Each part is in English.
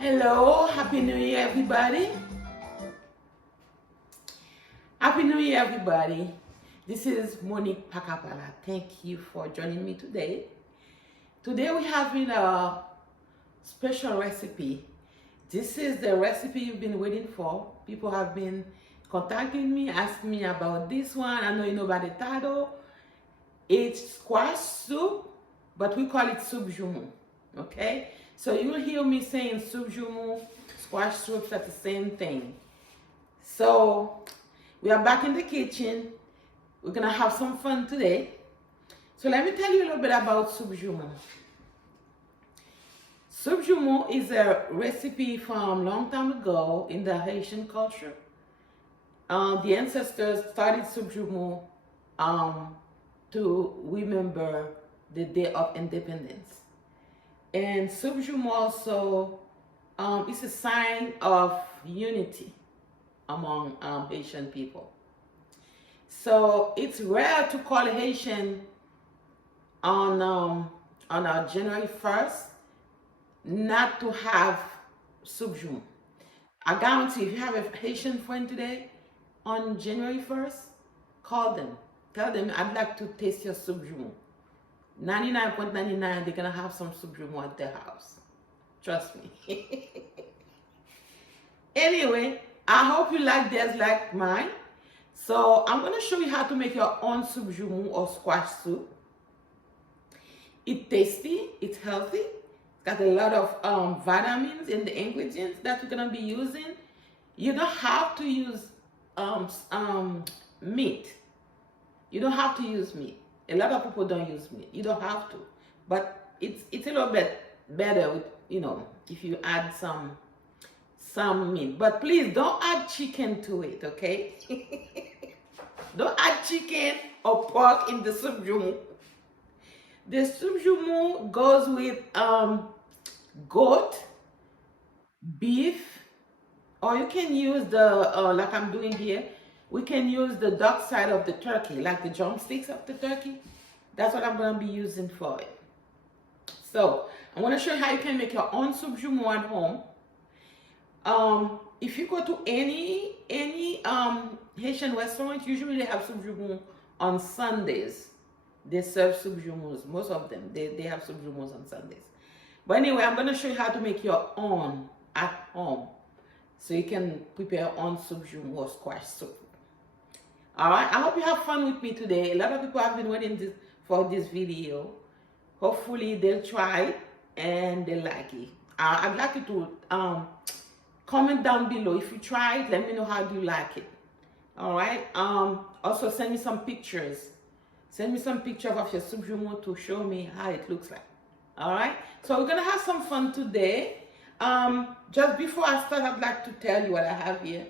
Hello, Happy New Year, everybody. Happy New Year, everybody. This is Monique Pakapala. Thank you for joining me today. Today we're having a special recipe. This is the recipe you've been waiting for. People have been contacting me, asking me about this one. I know you know about the title. It's squash soup, but we call it soup Joumou. Okay? So you'll hear me saying soup Joumou, squash soup, that's the same thing. So we are back in the kitchen. We're gonna have some fun today. So let me tell you a little bit about soup Joumou. Soup Joumou is a recipe from long time ago in the Haitian culture. The ancestors started soup Joumou to remember the Day of Independence. And soup Joumou also is a sign of unity among Haitian people. So it's rare to call Haitian on our January 1st not to have soup Joumou. I guarantee if you have a Haitian friend today on January 1st, call them. Tell them I'd like to taste your soup Joumou. 99.99 they're gonna have some soup Joumou at their house. Trust me. Anyway, I hope you like theirs like mine. So I'm gonna show you how to make your own soup Joumou or squash soup. It's tasty, it's healthy, it's got a lot of vitamins in the ingredients that we're gonna be using. You don't have to use meat. You don't have to use meat. A lot of people don't use meat. You don't have to, but it's a little bit better with, if you add some meat. But please don't add chicken to it, okay? Don't add chicken or pork in the soup Joumou. The soup Joumou goes with goat, beef, or you can use the like I'm doing here. We can use the duck side of the turkey, like the drumsticks of the turkey. That's what I'm gonna be using for it. So I'm gonna show you how you can make your own soup Joumou at home. If you go to any Haitian restaurant, usually they have soup Joumou on Sundays. They serve soup Joumous, most of them. They have soup Joumous on Sundays. But anyway, I'm gonna show you how to make your own at home, so you can prepare your own soup Joumou or squash soup. All right, I hope you have fun with me today. A lot of people have been waiting for this video. Hopefully they'll try it and they like it. I'd like you to comment down below if you try it. Let me know how you like it. All right. Also send me some pictures. Send me some pictures of your soup Joumou to show me how it looks like. All right. So we're gonna have some fun today. Just before I start, I'd like to tell you what I have here.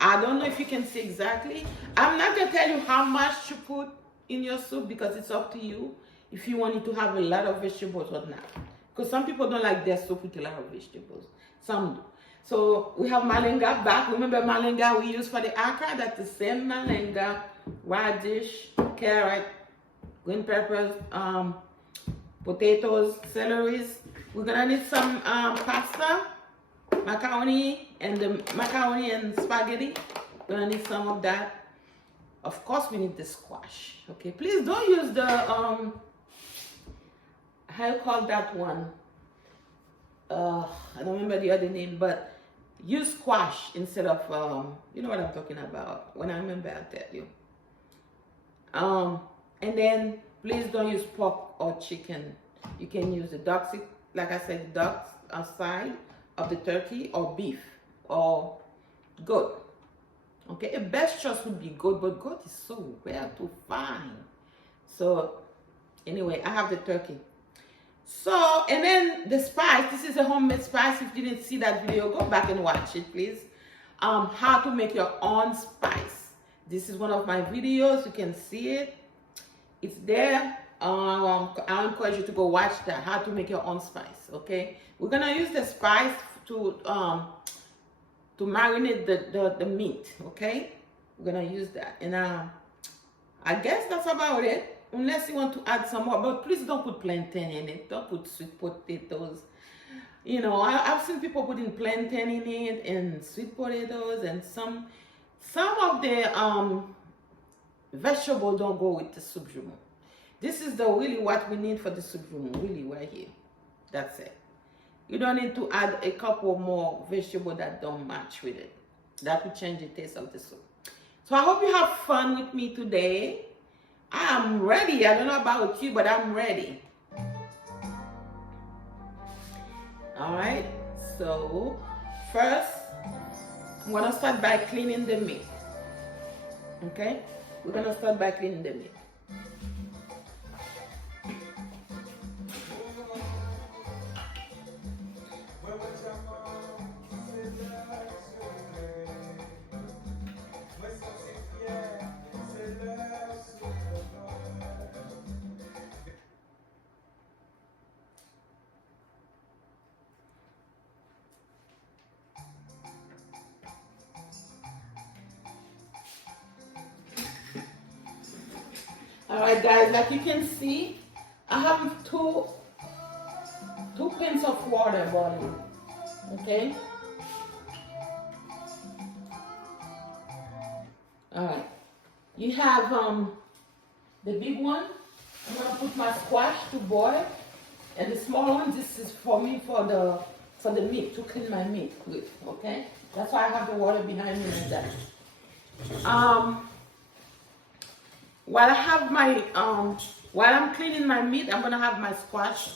I don't know if you can see exactly. I'm not gonna tell you how much to put in your soup because it's up to you if you want it to have a lot of vegetables or not. Because some people don't like their soup with a lot of vegetables. Some do. So we have malenga back. Remember malenga we use for the akra? That's the same malenga, radish, carrot, green peppers, potatoes, celeries. We're gonna need some pasta, macaroni, and the macaroni and spaghetti. We're gonna need some of that. Of course, we need the squash. Okay, please don't use the how you call that one? I don't remember the other name, but use squash instead of you know what I'm talking about. When I remember, I'll tell you. And then please don't use pork or chicken. You can use the duck, like I said, duck side of the turkey, or beef or goat. Okay, a best choice would be goat, but goat is so rare to find. So anyway, I have the turkey. So, and then the spice, this is a homemade spice. If you didn't see that video, go back and watch it, please. How to make your own spice. This is one of my videos. You can see it. It's there. I encourage you to go watch that, how to make your own spice, okay? We're gonna use the spice to marinate the meat, okay? We're gonna use that. And I guess that's about it. Unless you want to add some more, but please don't put plantain in it. Don't put sweet potatoes. You know, I've seen people putting plantain in it and sweet potatoes and some of the vegetables don't go with the soup joumou. This is the really what we need for the soup joumou, really right here. That's it. You don't need to add a couple more vegetables that don't match with it. That will change the taste of the soup. So I hope you have fun with me today. I am ready. I don't know about you, but I'm ready. All right. So first, I'm gonna start by cleaning the meat. Okay? We're gonna start by cleaning the meat. All right, guys, like you can see, I have two pins of water boiling. Okay. All right. You have the big one. I'm gonna put my squash to boil, and the small one. This is for me for the meat, to clean my meat with. Okay. That's why I have the water behind me like that. While I have my while I'm cleaning my meat, I'm gonna have my squash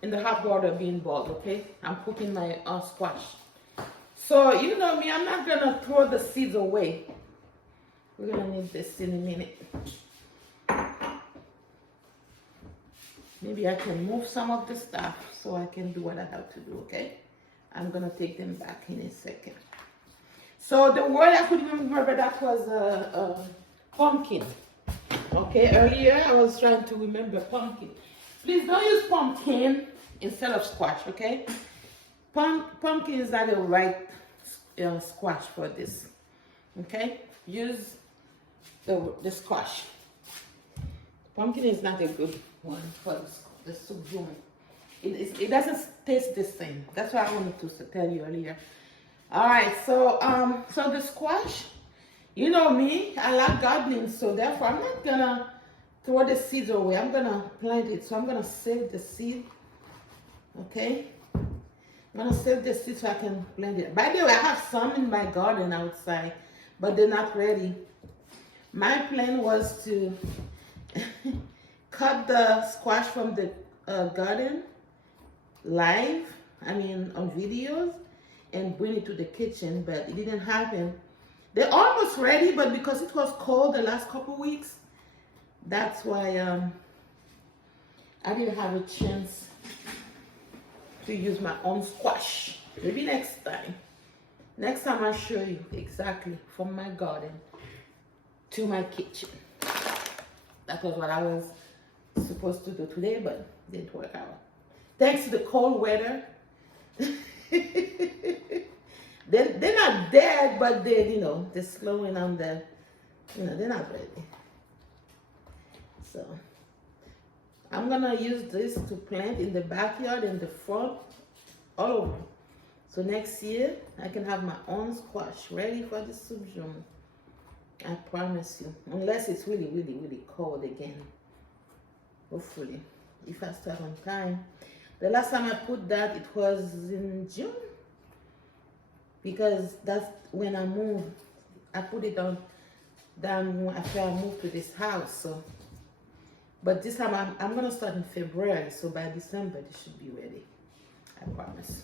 in the hot water being boiled. Okay, I'm cooking my squash. So you know me, I'm not gonna throw the seeds away. We're gonna need this in a minute. Maybe I can move some of the stuff so I can do what I have to do. Okay, I'm gonna take them back in a second. So the word I couldn't remember, that was pumpkin. Okay, earlier I was trying to remember pumpkin. Please don't use pumpkin instead of squash, okay? Pumpkin is not the right squash for this, okay? Use the squash. Pumpkin is not a good one for the soup joumou. It doesn't taste the same. That's what I wanted to tell you earlier. All right, so the squash, you know me, I like gardening, so therefore I'm not gonna throw the seeds away. I'm gonna plant it, so I'm gonna save the seed. Okay, I'm gonna save the seed so I can plant it. By the way, I have some in my garden outside, but they're not ready. My plan was to cut the squash from the garden live, on videos, and bring it to the kitchen, but it didn't happen. They're almost ready, but because it was cold the last couple weeks, that's why I didn't have a chance to use my own squash. Maybe next time. Next time I'll show you exactly from my garden to my kitchen. That was what I was supposed to do today, but didn't work out. Thanks to the cold weather. They're not dead, but they're slowing on the, they're not ready. So I'm gonna use this to plant in the backyard, in the front, all over. So next year I can have my own squash ready for the soup joumou. I promise you, unless it's really, really, really cold again. Hopefully, if I start on time. The last time I put that, it was in June. Because that's when I moved. I put it down after I moved to this house. So, but this time I'm gonna start in February. So by December it should be ready. I promise.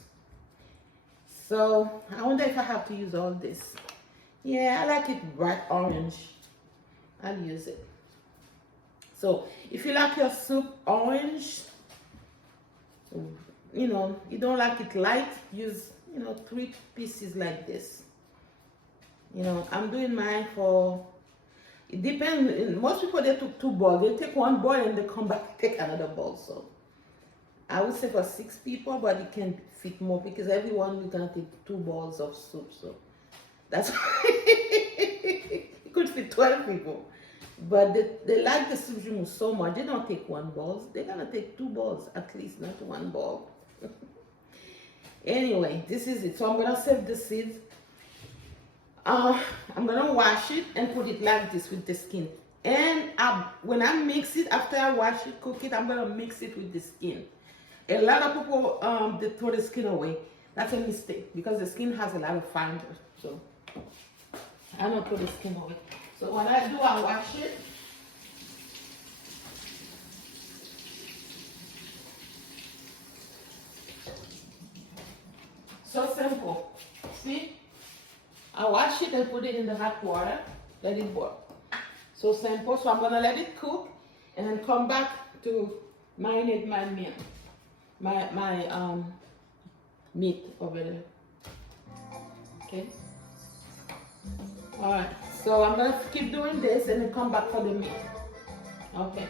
So I wonder if I have to use all this. Yeah, I like it bright orange. I'll use it. So if you like your soup orange, you don't like it light, use 3 pieces like this. I'm doing mine for, it depends. Most people, they took 2 bowls. They take 1 bowl and they come back and take another bowl. So I would say for 6 people, but it can fit more because everyone is gonna take 2 bowls of soup. So that's it could fit 12 people. But they like the soup joumou so much, they don't take 1 bowl. They're gonna take 2 bowls at least, not 1 bowl. Anyway, this is it. So I'm gonna save the seeds. I'm gonna wash it and put it like this with the skin. And when I mix it, after I wash it, cook it, I'm gonna mix it with the skin. A lot of people they throw the skin away. That's a mistake because the skin has a lot of fibers. So I don't throw the skin away. So what I do, I wash it. So simple. See? I wash it and put it in the hot water. Let it boil. So simple. So I'm gonna let it cook and then come back to marinate my meat. My meat over there. Okay. Alright. So I'm gonna keep doing this and then come back for the meat. Okay.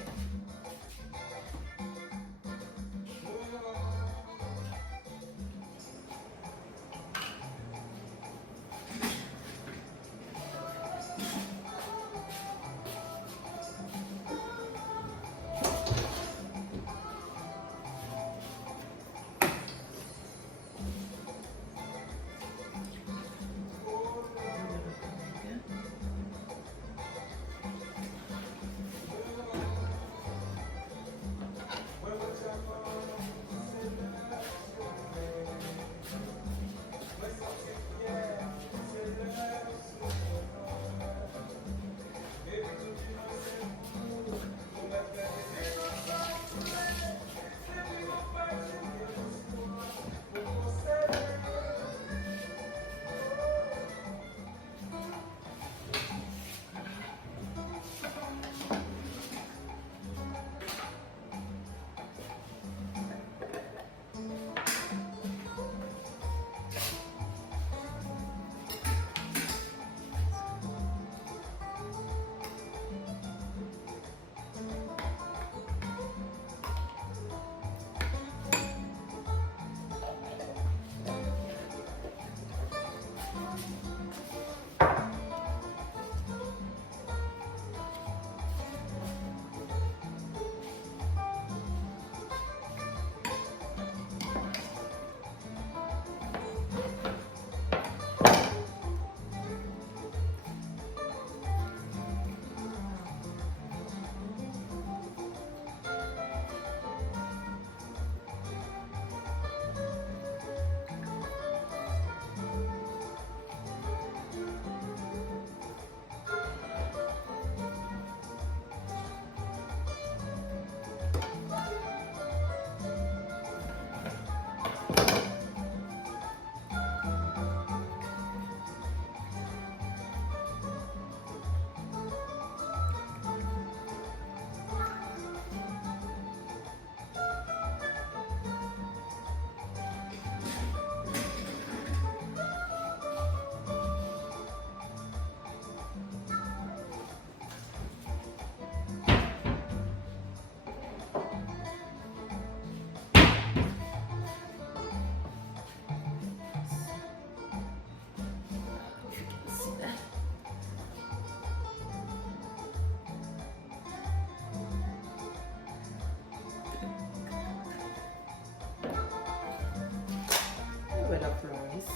Where the flour is.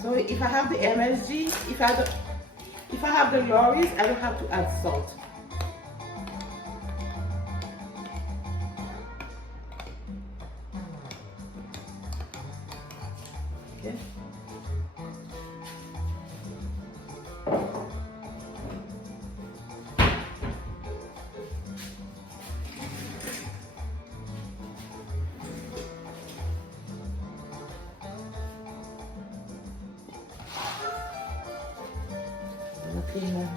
So if I have the MSG, if I have the Lorry's, I don't have to add salt. Okay. Clean my meat.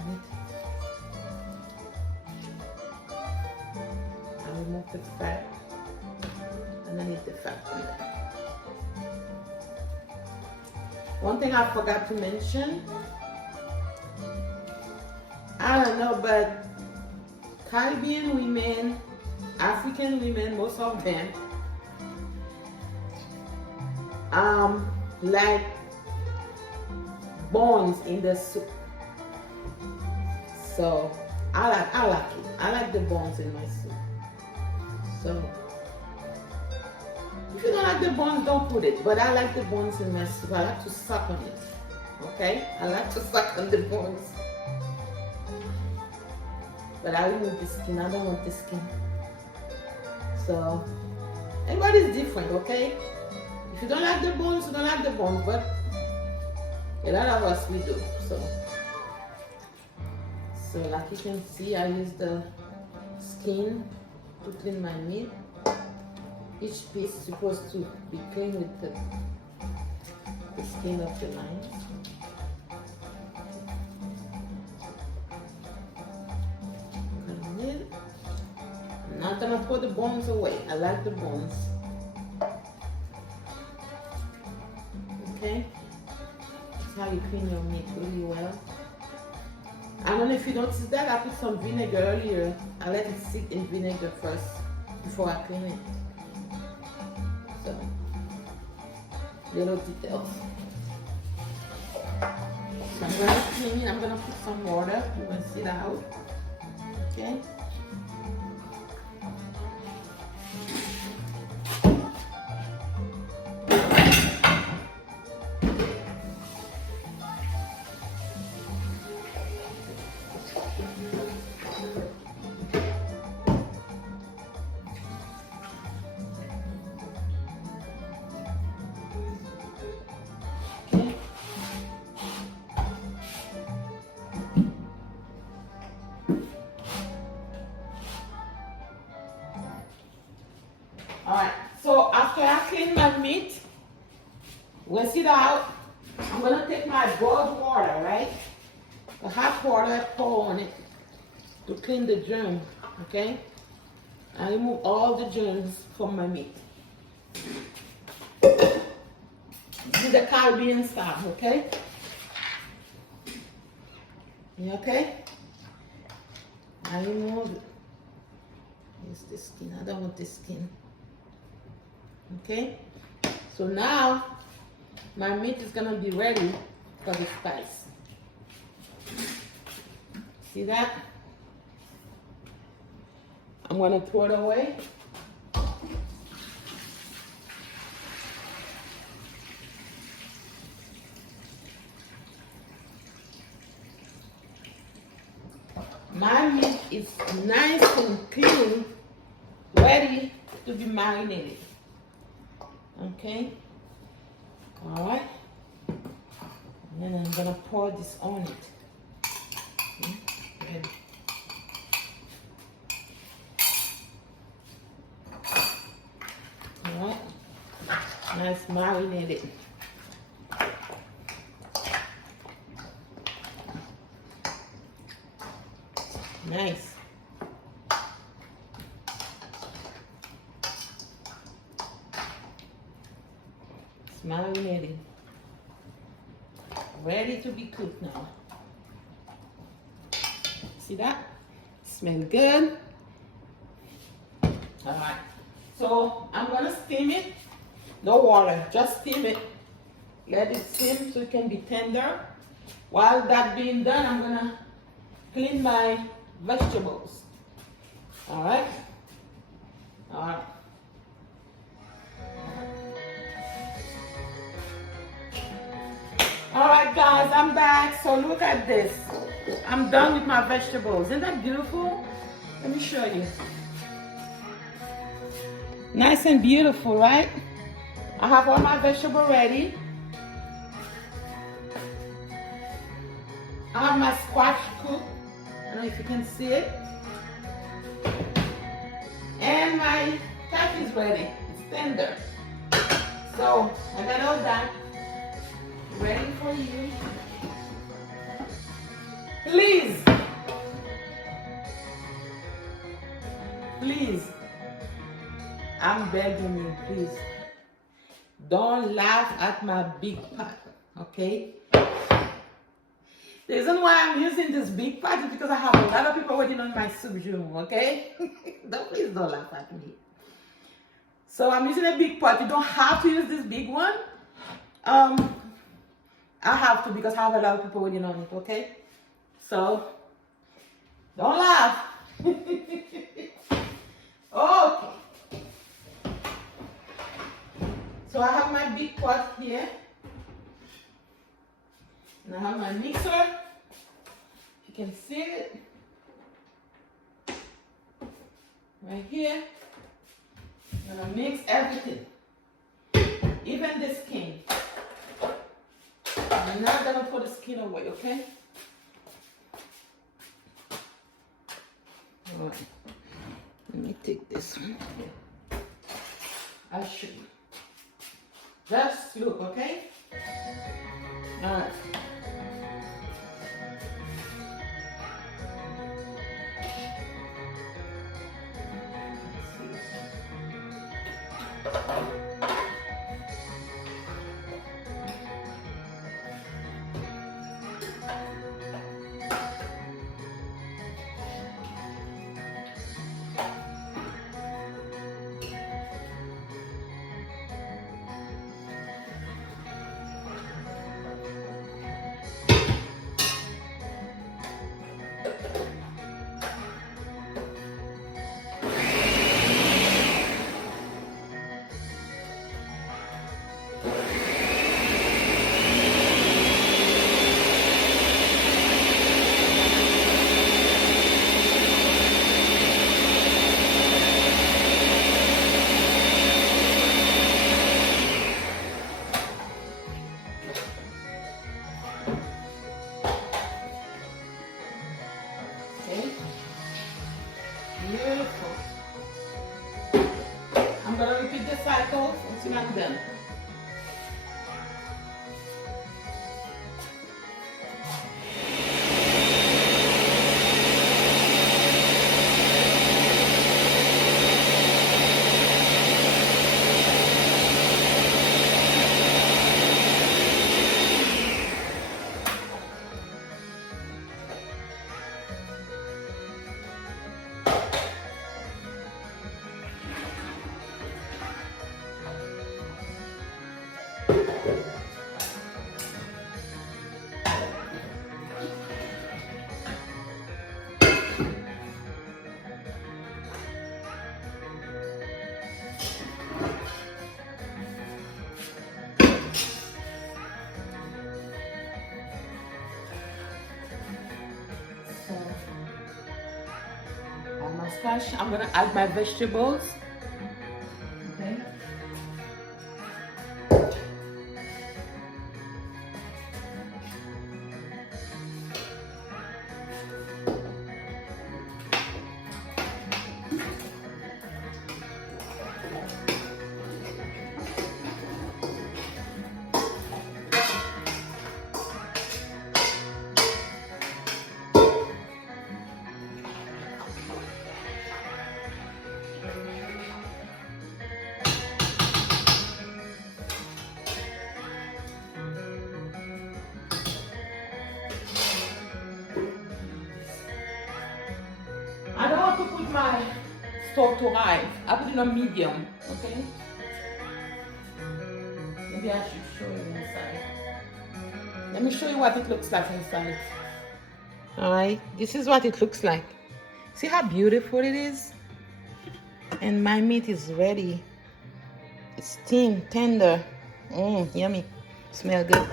I remove the fat and I need the fat in there. One thing I forgot to mention, I don't know, but Caribbean women, African women, most of them, like bones in the soup. So I like it. I like the bones in my soup. So if you don't like the bones, don't put it. But I like the bones in my soup. I like to suck on it. Okay? I like to suck on the bones. But I remove the skin. I don't want the skin. So everybody's different, okay? If you don't like the bones, you don't like the bones. But a lot of us we do. So like you can see, I use the skin to clean my meat. Each piece is supposed to be clean with the skin of the knife. I'm not gonna put the bones away. I like the bones. Okay? That's how you clean your meat really well. I don't know if you noticed that, I put some vinegar earlier. I let it sit in vinegar first before I clean it. So, little details. So I'm gonna clean it. I'm gonna put some water. You want to sit out. Okay? Alright, so after I clean my meat, rinse it out, I'm going to take my boiled water, right? The hot water, I pour on it to clean the germ, okay? I remove all the germs from my meat. This is the Caribbean style, okay? You okay? I remove it. Here's the skin. I don't want the skin. Okay, so now my meat is gonna be ready for the spice. See that? I'm gonna throw it away. My meat is nice and clean, ready to be marinated. Okay, all right, and then I'm gonna pour this on it. Okay. Ready. All right, nice marinated. Nice. Marinated, ready to be cooked now. See that? Smells good. All right, so I'm gonna steam it. No water, just steam it. Let it steam so it can be tender. While that being done, I'm gonna clean my vegetables. All right. All right. Alright guys, I'm back. So look at this. I'm done with my vegetables. Isn't that beautiful? Let me show you. Nice and beautiful, right? I have all my vegetables ready. I have my squash cooked. I don't know if you can see it. And my catfish is ready. It's tender. So I got all that ready for you. Please, I'm begging you, please, don't laugh at my big pot, okay? The reason why I'm using this big pot is because I have a lot of people waiting on my soup Joumou, okay? Please don't laugh at me. So I'm using a big pot. You don't have to use this big one. I have to because I have a lot of people waiting on it, okay? So Don't laugh. Okay. So I have my big pot here. And I have my mixer. You can see it. Right here. I'm gonna mix everything. Even the skin. I'm not gonna put the skin away, okay? Alright. Let me take this one. I'll show you. Just look, okay? Alright. Okay. Beautiful. I'm gonna repeat the cycle until I'm done. My squash, I'm gonna add my vegetables. Okay. I don't want to put my stove to high. I put it on medium, okay? Maybe I should show you inside. Let me show you what it looks like inside. Alright, this is what it looks like. See how beautiful it is? And my meat is ready. It's steamed, tender. Yummy. Smell good.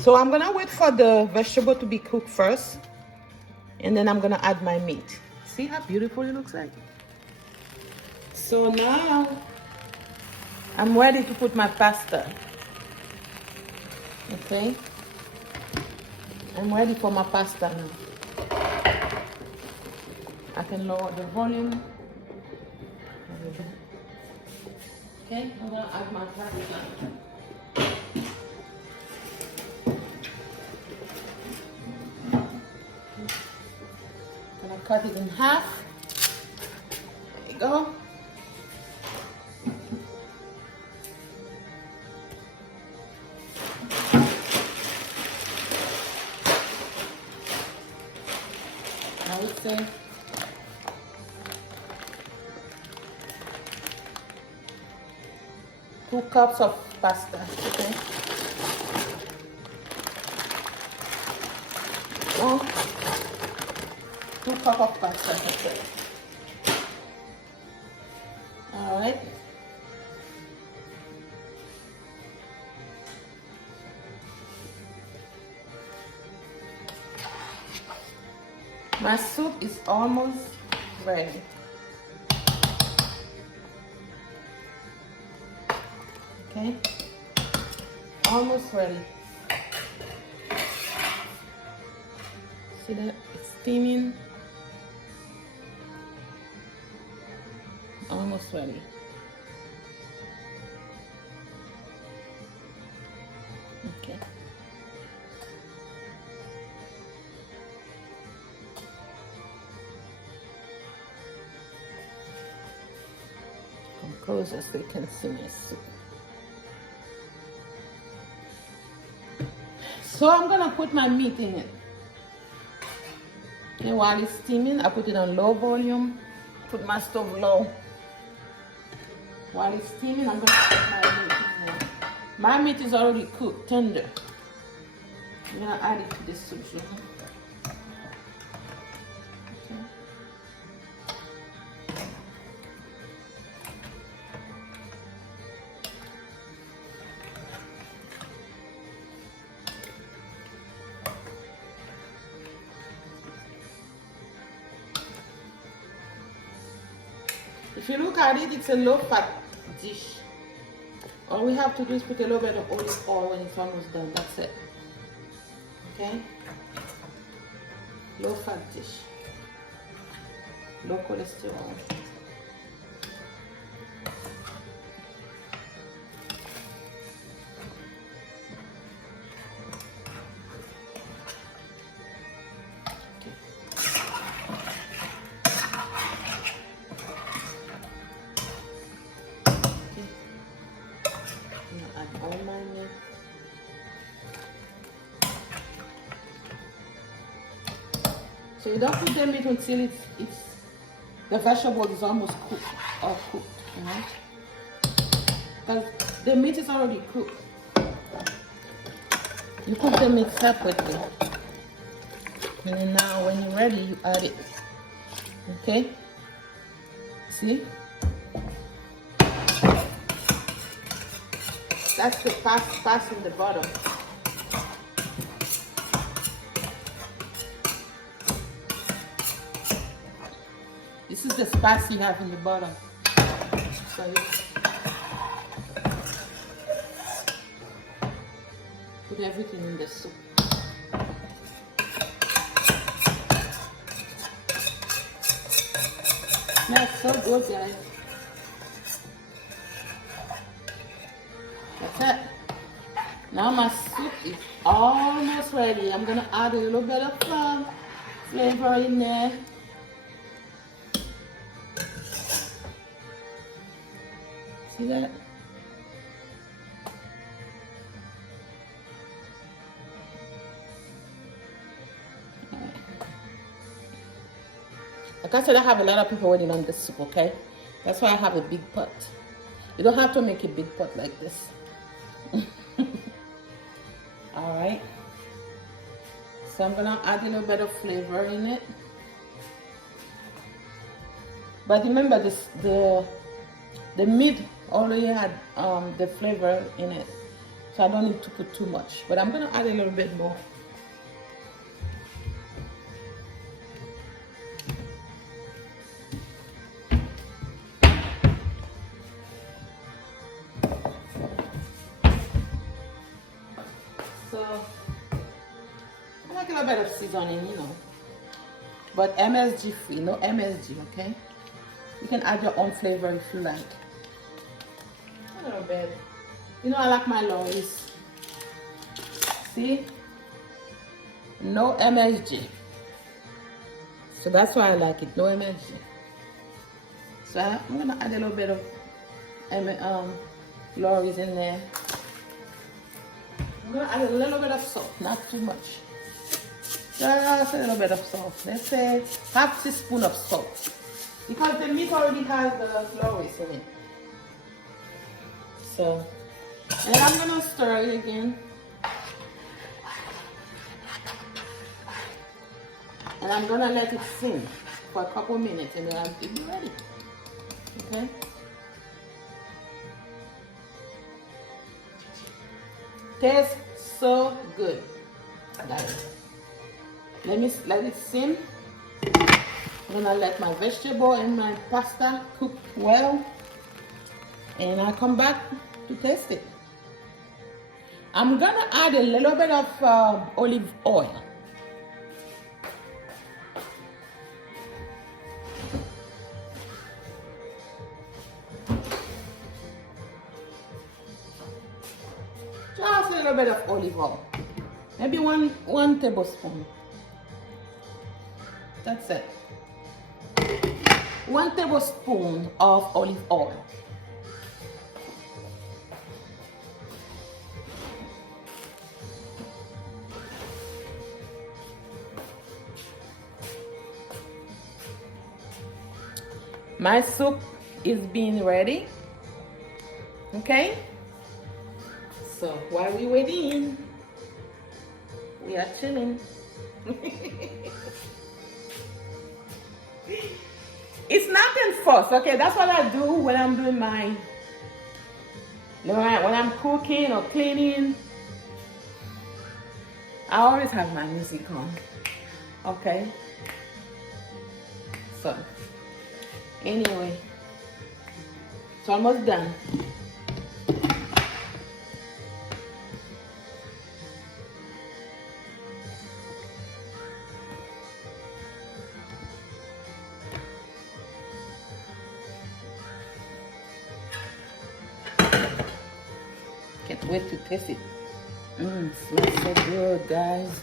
So I'm gonna wait for the vegetable to be cooked first. And then I'm gonna add my meat. See how beautiful it looks like? So now I'm ready to put my pasta. Okay? I'm ready for my pasta now. I can lower the volume. Okay, I'm gonna add my pasta. Gonna cut it in half. There you go. I would say 2 cups of pasta. Okay. Oh. 2 cups of pasta. All right. My soup is almost ready. Okay, almost ready. See that? It's steaming. Almost ready. Okay. Come closer so you can see my soup. So I'm gonna put my meat in it. And while it's steaming, I put it on low volume. Put my stove low. While it's steaming, I'm gonna put my meat in there. My meat is already cooked, tender. I'm gonna add it to this soup. If you look at it, it's a low-fat dish. All we have to do is put a little bit of olive oil when it's almost done. That's it. Okay? Low-fat dish. Low cholesterol. So you don't put the meat until it's the vegetable is almost cooked or cooked, you know? Because the meat is already cooked. You cook the meat separately. And then now when you're ready, you add it. Okay? See? That's the pass in the bottom. This is the spice you have in the bottom. So put everything in the soup. That's so good, guys. That's it. Now my soup is almost ready. I'm gonna add a little bit of flavor in there. See that? Like I said, I have a lot of people waiting on this soup, okay? That's why I have a big pot. You don't have to make a big pot like this. Alright. So I'm gonna add a little bit of flavor in it. But remember this the meat already had the flavor in it. So I don't need to put too much. But I'm gonna add a little bit more. So I like a little bit of seasoning, you know. But MSG free, no MSG, okay? You can add your own flavor if you like. A little bit. You know I like my loaves. See? No MSG. So that's why I like it, no MSG. So I'm gonna add a little bit of loaves in there. I'm gonna add a little bit of salt, not too much. Just a little bit of salt. Let's say half teaspoon of salt. Because the meat already has the flowers in it. So, and I'm gonna stir it again. And I'm gonna let it simmer for a couple minutes and then it'll be ready. Okay? Tastes so good, guys. Let it simmer. I'm gonna let my vegetable and my pasta cook well, and I'll come back to taste it. I'm gonna add a little bit of olive oil. Just a little bit of olive oil. Maybe one tablespoon. That's it. 1 tablespoon of olive oil. My soup is being ready. Okay? So while we're waiting, we are chilling. It's nothing forced, okay? That's what I do when I'm doing when I'm cooking or cleaning. I always have my music on, okay? So, anyway, it's almost done. Can't wait to taste it. It smells so good, guys.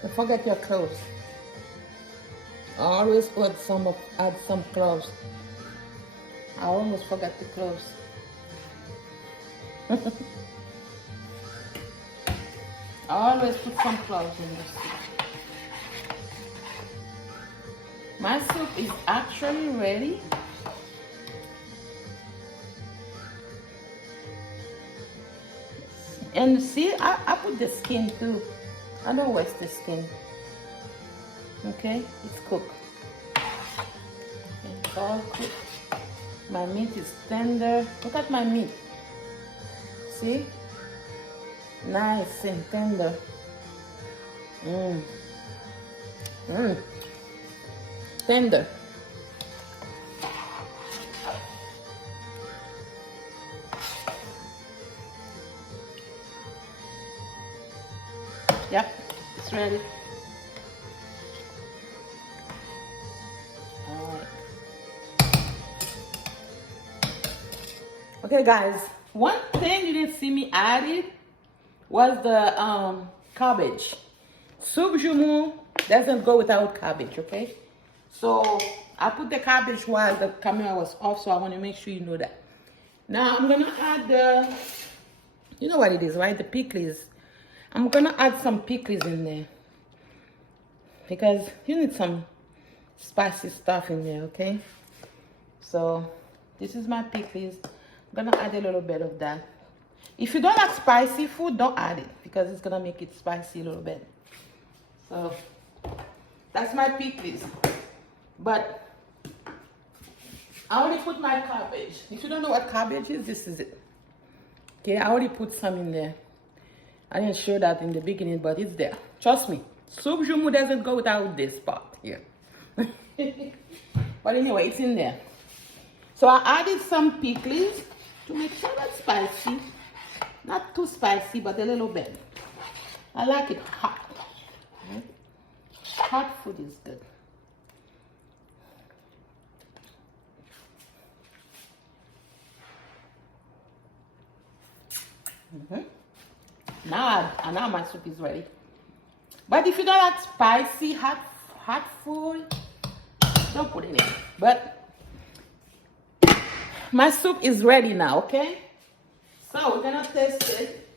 Don't forget your cloves. Always add some cloves. I almost forgot the cloves. Always put some cloves in the soup. My soup is actually ready. And see, I put the skin too. I don't waste the skin. Okay, it's cooked. It's all cooked. My meat is tender. Look at my meat. See? Nice and tender. Tender. Yep, it's ready. All right. Okay, guys. One thing you didn't see me added was the cabbage. Soup Joumou doesn't go without cabbage, okay? So I put the cabbage while the camera was off, so I want to make sure you know that. Now I'm gonna add you know what it is, right? The pickles. I'm gonna add some pickles in there because you need some spicy stuff in there, okay? So this is my pickles. I'm gonna add a little bit of that. If you don't like spicy food, don't add it because it's gonna make it spicy a little bit. So that's my pickles. But I already put my cabbage. If you don't know what cabbage is, this is it. Okay, I already put some in there. I didn't show that in the beginning, but it's there. Trust me. Soup Joumou doesn't go without this part here. But anyway, it's in there. So I added some pickles to make sure that's spicy. Not too spicy, but a little bit. I like it hot. Right? Hot food is good. Now my soup is ready. But if you don't like spicy hot food, don't put it in. But my soup is ready now, okay? So we're gonna taste it.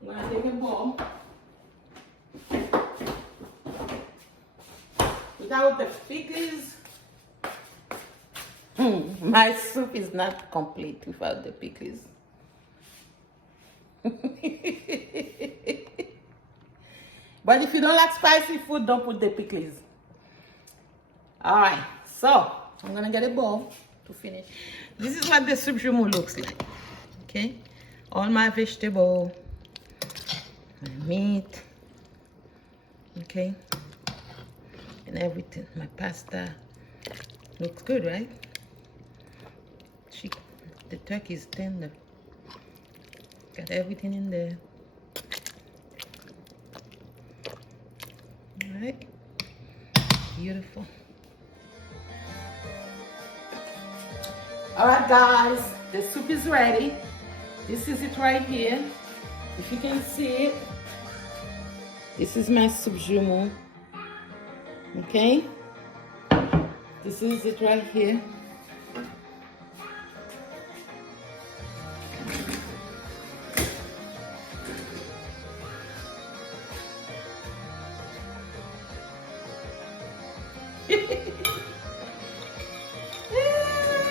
I'm gonna take a bowl. Without the pickles, My soup is not complete without the pickles. But if you don't like spicy food, don't put the pickles. Alright, so I'm gonna get a bowl to finish. This is what the soup joumou looks like. Okay, all my vegetable, my meat, okay, and everything. My pasta looks good, right? The turkey is tender. Got everything in there. All right, beautiful. All right, guys, the soup is ready. This is it right here. If you can see it, this is my soup joumou. Okay, this is it right here.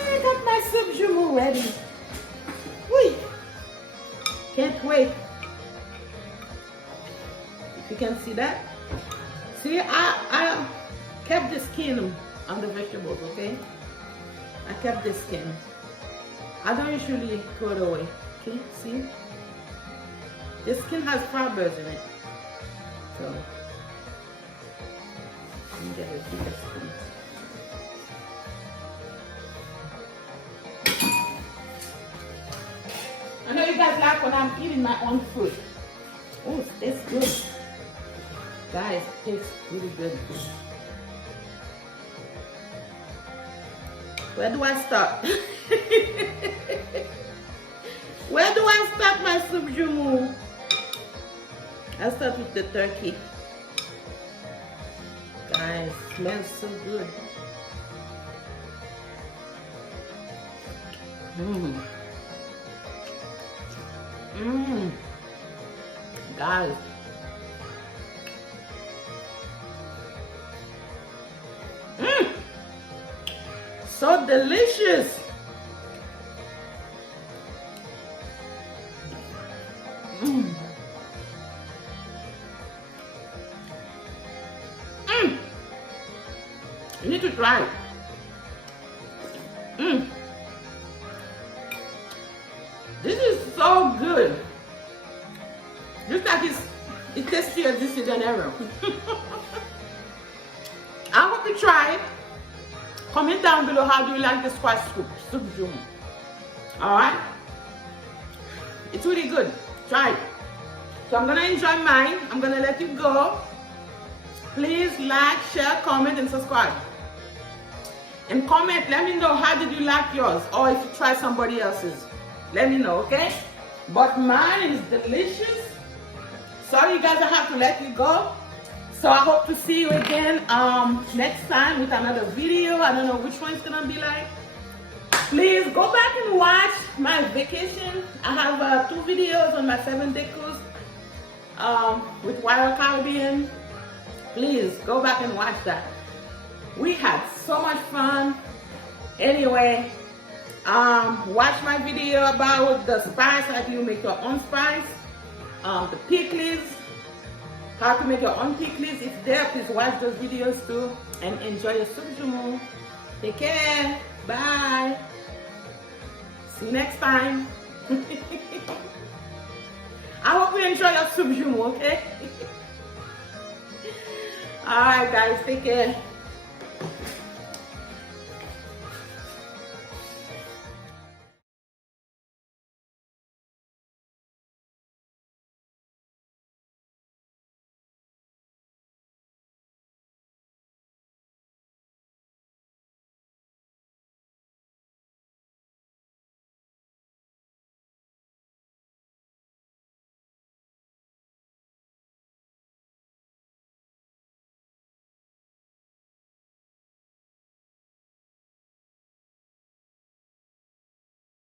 I got my soup joumou ready. Whee! Can't wait. If you can see that. See, I kept the skin on the vegetables, okay? I kept the skin. I don't usually throw it away. Okay, see? The skin has fibers in it. So, let me get a bigger skin. I know you guys like when I'm eating my own food. Oh, it tastes good. Guys, it tastes really good. Where do I start? Where do I start my soup joumou? I'll start with the turkey. Guys, it smells so good. Mmm. Mmm. Guys. Mmm. So delicious. Mmm. Mmm. You need to try it. Mmm. This is so good. Just like it's tastier this than ever. I hope you try it. Comment down below how do you like the squash soup joumou. Alright? It's really good. Try it. So I'm gonna enjoy mine. I'm gonna let you go. Please like, share, comment, and subscribe. And comment, let me know how did you like yours, or if you try somebody else's. Let me know, okay? But mine is delicious. Sorry you guys, I have to let you go. So I hope to see you again next time with another video. I don't know which one it's gonna be like. Please go back and watch my vacation. I have 2 videos on my 7-day cruise with Wild Caribbean. Please go back and watch that. We had so much fun. Anyway, watch my video about the spice, how you make your own spice, the pickles, how to make your own pickles. It's there. Please watch those videos too and enjoy your soup joumou. Take care. Bye. See you next time. I hope you enjoy your soup joumou, okay? Alright guys, take care.